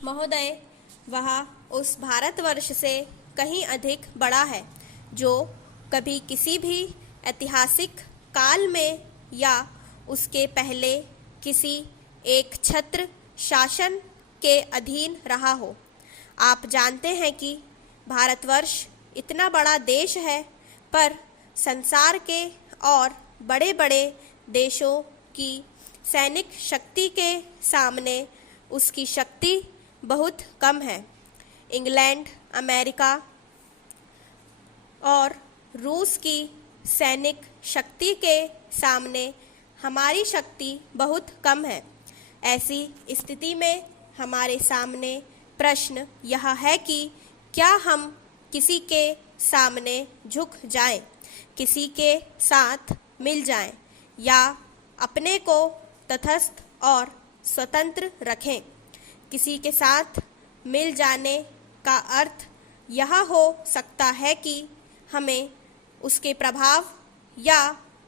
महोदय, वह उस भारतवर्ष से कहीं अधिक बड़ा है जो कभी किसी भी ऐतिहासिक काल में या उसके पहले किसी एक छत्र शासन के अधीन रहा हो। आप जानते हैं कि भारतवर्ष इतना बड़ा देश है, पर संसार के और बड़े बड़े देशों की सैनिक शक्ति के सामने उसकी शक्ति बहुत कम है। इंग्लैंड, अमेरिका और रूस की सैनिक शक्ति के सामने हमारी शक्ति बहुत कम है। ऐसी स्थिति में हमारे सामने प्रश्न यह है कि क्या हम किसी के सामने झुक जाएं, किसी के साथ मिल जाएं, या अपने को तटस्थ और स्वतंत्र रखें। किसी के साथ मिल जाने का अर्थ यह हो सकता है कि हमें उसके प्रभाव या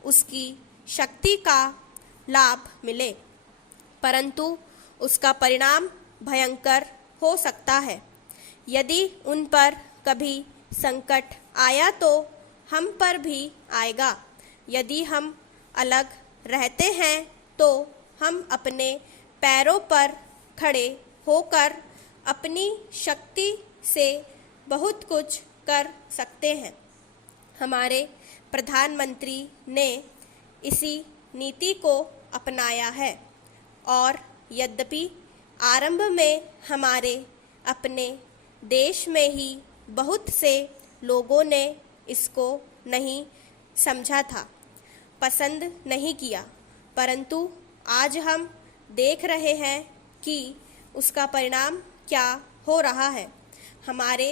उसकी शक्ति का लाभ मिले, परंतु उसका परिणाम भयंकर हो सकता है। यदि उन पर कभी संकट आया तो हम पर भी आएगा। यदि हम अलग रहते हैं तो हम अपने पैरों पर खड़े होकर अपनी शक्ति से बहुत कुछ कर सकते हैं। हमारे प्रधानमंत्री ने इसी नीति को अपनाया है, और यद्यपि आरंभ में हमारे अपने देश में ही बहुत से लोगों ने इसको नहीं समझा था, पसंद नहीं किया, परंतु आज हम देख रहे हैं कि उसका परिणाम क्या हो रहा है। हमारे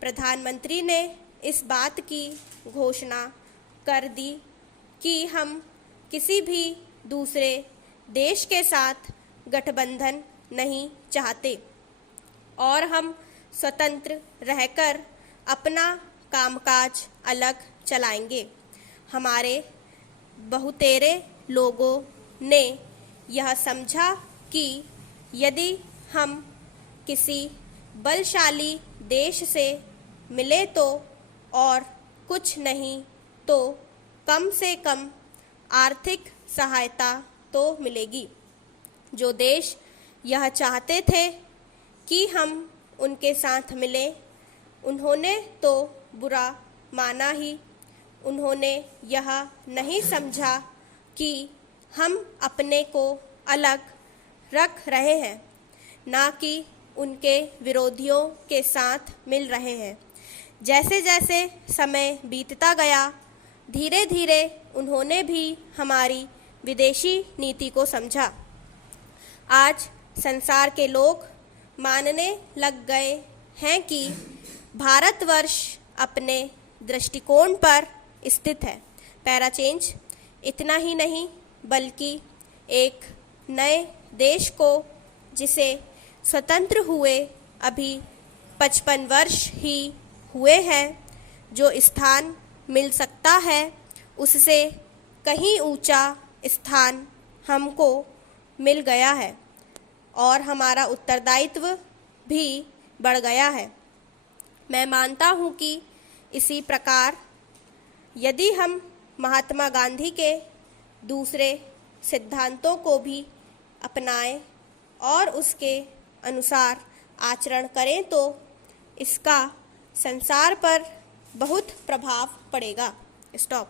प्रधानमंत्री ने इस बात की घोषणा कर दी कि हम किसी भी दूसरे देश के साथ गठबंधन नहीं चाहते और हम स्वतंत्र रहकर अपना कामकाज अलग चलाएंगे। हमारे बहुतेरे लोगों ने यह समझा कि यदि हम किसी बलशाली देश से मिले तो और कुछ नहीं तो कम से कम आर्थिक सहायता तो मिलेगी। जो देश यह चाहते थे कि हम उनके साथ मिलें, उन्होंने तो बुरा माना ही। उन्होंने यह नहीं समझा कि हम अपने को अलग रख रहे हैं, ना कि उनके विरोधियों के साथ मिल रहे हैं। जैसे जैसे समय बीतता गया, धीरे धीरे उन्होंने भी हमारी विदेशी नीति को समझा। आज संसार के लोग मानने लग गए हैं कि भारतवर्ष अपने दृष्टिकोण पर स्थित है। Para change. इतना ही नहीं, बल्कि एक नए देश को, जिसे स्वतंत्र हुए अभी 55 वर्ष ही हुए हैं, जो स्थान मिल सकता है, उससे कहीं ऊंचा स्थान हमको मिल गया है और हमारा उत्तरदायित्व भी बढ़ गया है। मैं मानता हूँ कि इसी प्रकार यदि हम महात्मा गांधी के दूसरे सिद्धांतों को भी अपनाएं और उसके अनुसार आचरण करें तो इसका संसार पर बहुत प्रभाव पड़ेगा। स्टॉप।